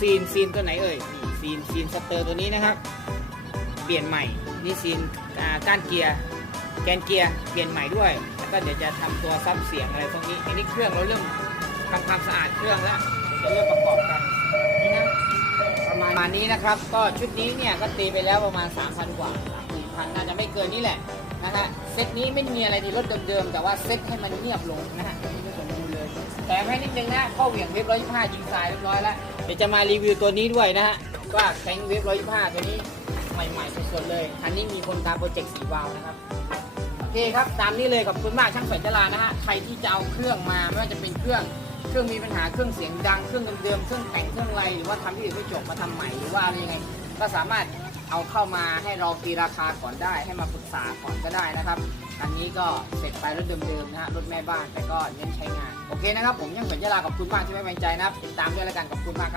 ซีนซีนตัวไหนเอ่ยนี่ซีนซีนสเตอร์ตัวนี้นะครับ เปลี่ยนใหม่นี่ซีนก้านเกียร์แกนเกียร์เปลี่ยนใหม่ด้วยแล้วก็เดี๋ยวจะทำตัวซับเสียงอะไรพวกนี้อันนี้เครื่องเราเริ่มทำความสะอาดเครื่องแล้วจะเริ่มประกอบกันนี่นะประมาณนี้นะครับ ก็ชุดนี้เนี่ยก็ตีไปแล้วประมาณ 3,000 กว่า4,000น่าจะไม่เกินนี่แหละนะฮะเซตนี้ไม่มีอะไรในรถเดิมๆ แต่ว่าเซตให้มันเงียบลงนะฮะไม่สมบูรณ์เลยแถมให้นิดนึงนะข้อเหวี่ยงเว็บ125ยิงทรายเรียบร้อยแล้ว เดี๋ยวจะมารีวิวตัวนี้ด้วยนะฮะว่าแทงเว็บ125ตัวนี้ใหม่ๆสดๆเลย อันนี้มีคนตามโปรเจกต์สีวาล์วนะครับโอเคครับตามนี้เลยขอบคุณมากช่างสวยจรานะฮะใครที่จะเอาเครื่องมาไม่ว่าจะเป็นเครื่องเครื่องมีปัญหาเครื่องเสียงดังเครื่องเดิมๆเครื่องแต่งเครื่องอะไรหรือว่าทำที่อื่นไม่จบมาทำใหม่หรือว่าอะไรยังไงก็สามารถ เอาเข้ามาให้เราตีราคาก่อนได้ ให้มาปรึกษาก่อนก็ได้นะครับอันนี้ก็เสร็จไปรถเดิมๆนะฮะรถแม่บ้านแต่ก็เน้นใช้งาน โอเคนะครับ ผมยังสวยจราขอบคุณมากที่ไว้วางใจนะครับติดตามด้วยแล้วกันขอบคุณมากครับ